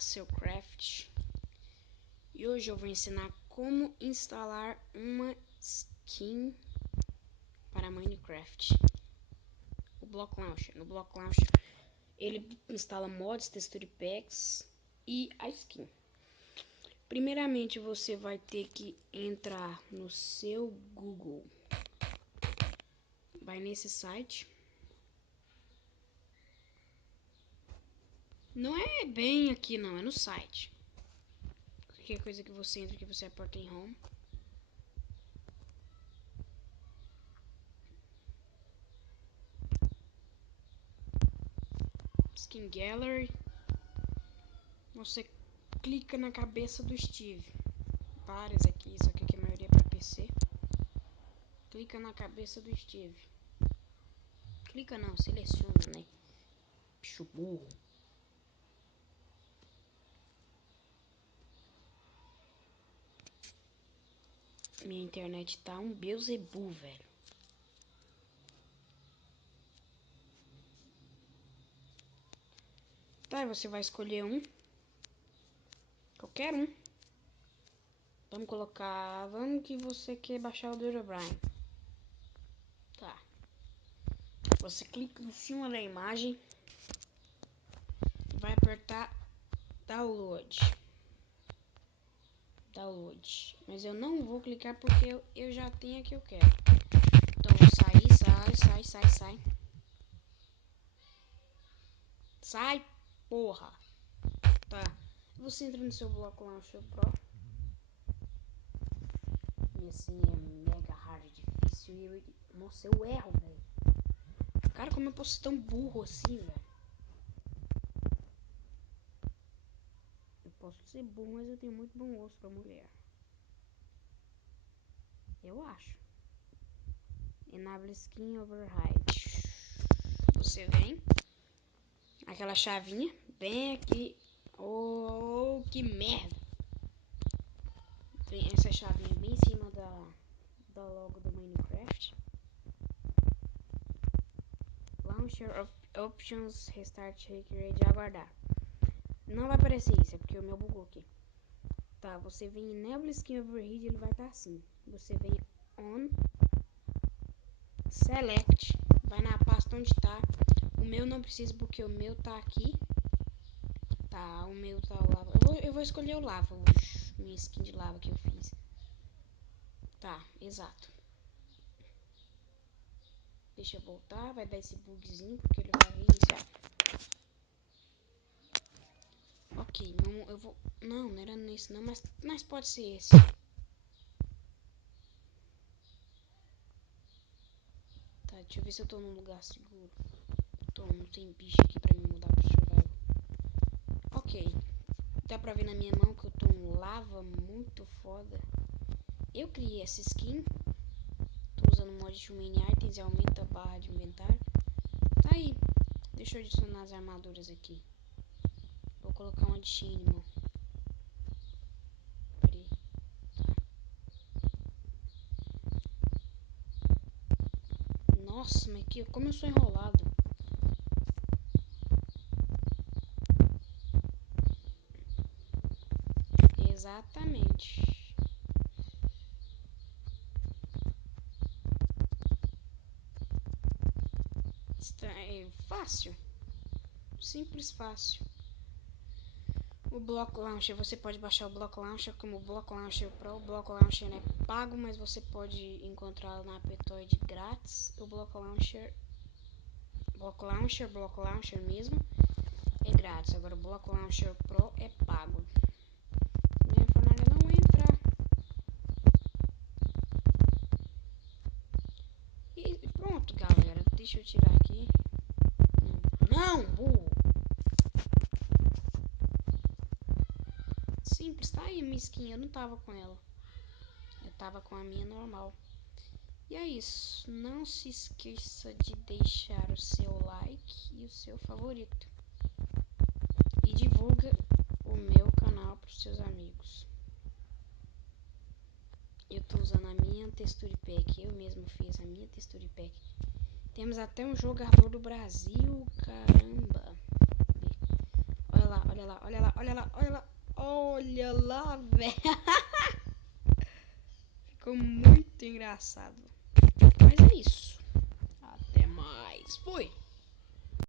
Axel Craft e hoje eu vou ensinar como instalar uma skin para Minecraft. O Block Launcher. No Block Launcher ele instala mods, texture packs e a skin. Primeiramente você vai ter que entrar no seu Google. Vai nesse site. Não é bem aqui não, é no site. Qualquer coisa que você entra, que você aperta em Home. Skin Gallery. Você clica na cabeça do Steve. Várias aqui, isso aqui que a maioria é para PC. Clica na cabeça do Steve. Clica não, seleciona, né? Bicho burro. Minha internet tá um Beelzebub, velho. Tá, você vai escolher um. Qualquer um. Vamos colocar... Vamos que você quer baixar o do Herobrine. Tá. Você clica em cima da imagem. E vai apertar Download. Download. Mas eu não vou clicar porque eu já tenho a que eu quero. Então vou sair, sai. Sai, porra. Tá. Você entra no seu Block Launcher Pro. E assim é mega hard, difícil. E eu... Nossa, eu erro, velho. Cara, como eu posso ser tão burro assim, velho? Eu posso ser burro, mas eu tenho muito bom gosto pra mulher. Eu acho. Enable Skin Override. Você vem. Aquela chavinha. Bem aqui. Oh, que merda. Tem essa chavinha bem em cima da logo do Minecraft. Launcher Options, Restart, Recreate, aguardar. Não vai aparecer isso, é porque o meu bugou aqui. Tá, você vem em Enable Skin Override, ele vai estar assim. Você vem On, Select, vai na pasta onde tá. O meu não precisa porque o meu tá aqui. Tá, o meu tá o lava. Eu vou escolher o lava, minha skin de lava que eu fiz. Tá, exato. Deixa eu voltar, vai dar esse bugzinho porque ele vai reiniciar. Ok, eu vou... Não era nesse não, mas pode ser esse. Tá, deixa eu ver se eu tô num lugar seguro. Não tem bicho aqui pra me mudar pro survival. Ok. Dá pra ver na minha mão que eu tô um lava muito foda. Eu criei essa skin. Tô usando o mod Shumane Items e aumenta a barra de inventário. Tá aí. Deixa eu adicionar as armaduras aqui. Vou colocar uma de Shinimal. Peraí. Tá. Nossa, mas que, como eu sou enrolado. Exatamente. É fácil. Simples, fácil. O Block Launcher, você pode baixar o Block Launcher como o Block Launcher Pro. O Block Launcher é pago, mas você pode encontrá-lo na Aptoide grátis. O Block Launcher mesmo é grátis. Agora o Block Launcher Pro é pago. Minha fornalha não entra. E pronto, galera. Deixa eu tirar aqui. Não, burro. Simples, tá aí a minha skin. Eu não tava com ela. Eu tava com a minha normal. E é isso. Não se esqueça de deixar o seu like e o seu favorito. E divulga o meu canal para os seus amigos. Eu tô usando a minha texture pack. Eu mesmo fiz a minha texture pack. Temos até um jogador do Brasil. Caramba. Olha lá, olha Olha lá, olha lá, olha lá, olha lá. Olha lá, velho. Ficou muito engraçado. Mas é isso. Até mais. Fui.